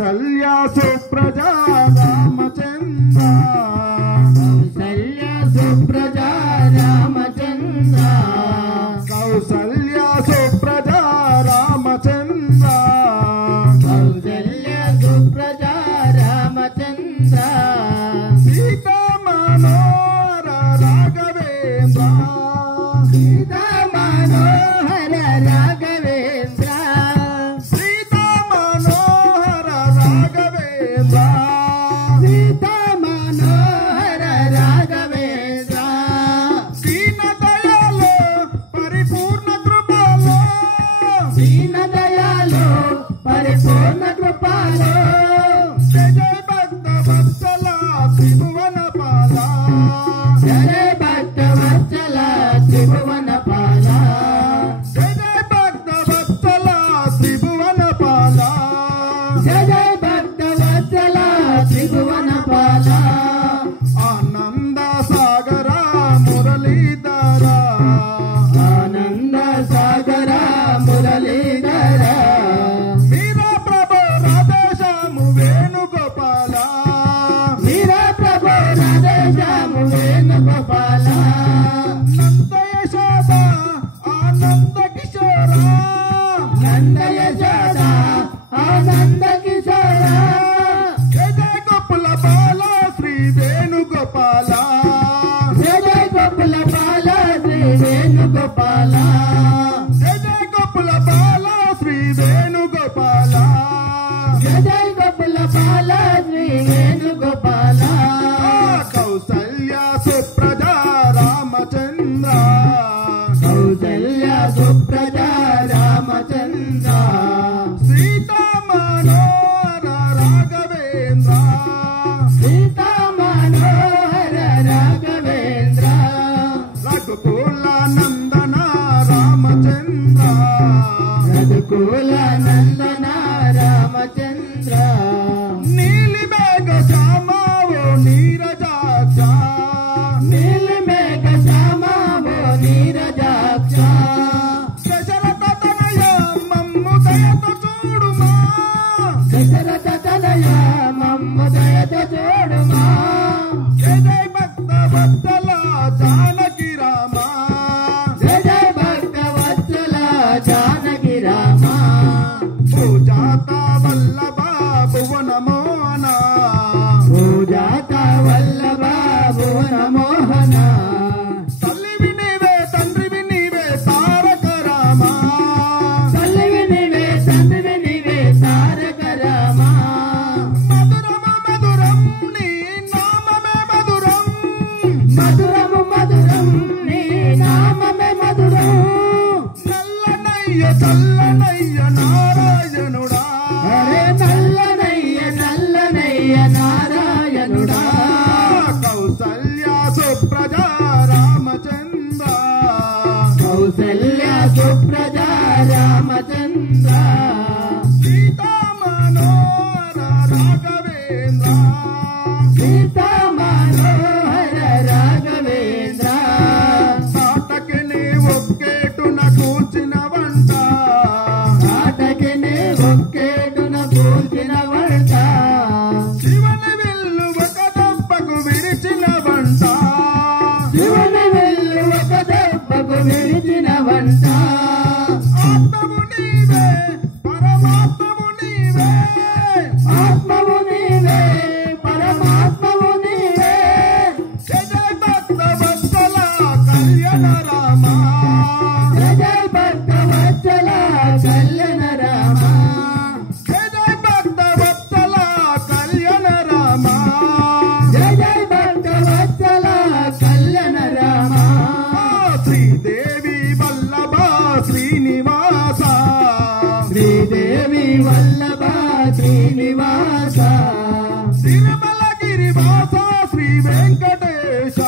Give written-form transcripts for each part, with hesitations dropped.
కౌసల్య సుప్రజా రామచంద్ర కౌసల్య సుప్రజా రామచంద్ర కౌసల్య సుప్రజా రామచంద్ర కౌసల్య సుప్రజా రామచంద్ర సీతా మనోహర రాఘవేంద్ర సీతా మనోహర రాఘవేంద్ర సీతా మనోహర రాఘవేంద్ర సీతా మనోహర రాఘవేంద్ర దీన దయాలో పరిపూర్ణ కృపలో దీన దయాలో పరిపూర్ణ కృపలో జయ జయ భక్త వత్సల త్రిభువన పాల జయ భక్త వత్సల త్రిభువన పాల జయ జయ భక్త వత్సల త్రిభువన పాల జయ భక్త వత్సల త్రిభువన పాల ఆనంద సాగర మురళీధర ఆనంద సాగర మురళీధర వీర ప్రభు రాధేశ్యాము వేణుగోపాల వీర ప్రభు రాధేశ్యాము వేణుగోపాల నంద యశోద ఆనంద కిశోర నంద యశోద ఆనంద కిశోర జయ జయ గోపుల బాల శ్రీ వేణుగోపాల జయ జయ గోకుల బాల శ్రీ వేణుగోపాల జయ జయ గోపుల బాల శ్రీ వేణుగోపాల జయ జయ గోకుల బాల శ్రీ వేణుగోపాల కౌసల్య సుప్రజా రామచంద్ర కౌసల్య సుప్రజా రామచంద్ర సీతా మనోహర రాఘవేంద్ర సీతా మనోహర రాఘవేంద్ర రఘుకుల నందన రామచంద్ర రఘుకుల నందన రామచంద్ర నీలి మేఘ శ్యామావో నీరజాక్ష నీలిమేఘ శ్యామావో నీరజాక్ష దశరథ తనయ మమ్ము దయతో చూడుమా దశరథ తనయ మమ్ము దయతో చూడుమా జయ జయ భక్త వత్సల జానకి రామ జయ జయ భక్త వత్సల జానకి రామ పూజాత వల్లభ భువన మోహన పూజాత వల్లభ భువన మోహన తల్లివి నీవే తండ్రివి నీవే తారక రామ తల్లివి నీవే తండ్రివి నీవే తారక రామ మధురమ మధురం నీ నామమే మధురం మధురము మధురం నీ నామమే మధురం నల్లనయ్య చల్లనయ్య నారాయణుడా హరే నల్లనయ్య నల్లనయ్య నారాయణుడా కౌసల్య సుప్రజా రామచంద్ర కౌసల్య సుప్రజా రామచంద్ర సీతా మనోహర రాఘవేంద్ర సీతా మనోహర రాఘవేంద్ర సాటకి నీ ఒక్కేటున కూర్చిన వంట నాటకిని ఒక్కేటున కూర్చిన వంట శివని విల్లు ఒక దెబ్బకు విరిచిన వంట శివుని వెళ్ళి ఒక దెబ్బకు విరిచిన వంట ఆత్మవు నీవే పరమాత్మవు నీవే ఆత్మవు నీవే పరమాత్మవు నీవే జయ జయ భక్త వత్సల కళ్యాణ రామ జయ జయ భక్త వత్సల కళ్యాణ రామ జయ జయ భక్త వత్సల కళ్యాణ రామ జయ జయ భక్త వత్సల కళ్యాణ రామ శ్రీదేవి వల్లభ శ్రీనివాస శ్రీదేవి వల్లభ శ్రీనివాస తిరుమల గిరివాస శ్రీ వెంకటేశ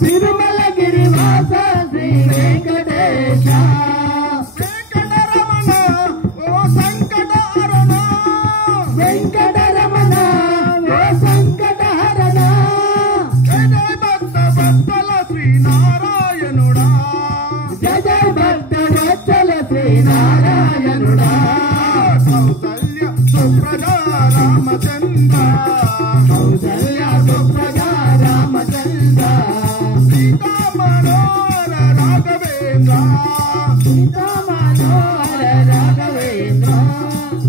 తిరుమల గిరివాస శ్రీ వెంకటేశ వెంకటరమణ ఓ సంకటహరణ వెంకటరమణ ఓ సంకటహరణ జయ జయ భక్త వత్సల శ్రీనారాయణుడా జయ జయ భక్త వత్సల శ్రీనారాయణుడా కౌసల్య సుప్రజా రామచంద్ర కౌసల్య సుప్రజా రామచంద్ర సీతా మనోహర రాఘవేంద్ర సీతా మనోహర రాఘవేంద్ర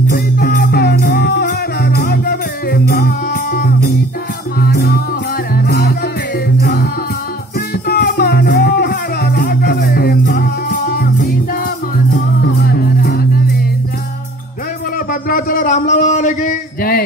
సీతా మనోహర రాఘవేంద్ర సీతా మనోహర రాఘవేంద్ర సీతా మనోహర రాఘవేంద్ర సీతా మనోహర రాఘవేంద్ర జై బోలో భద్రాచల రాముల వారికి జై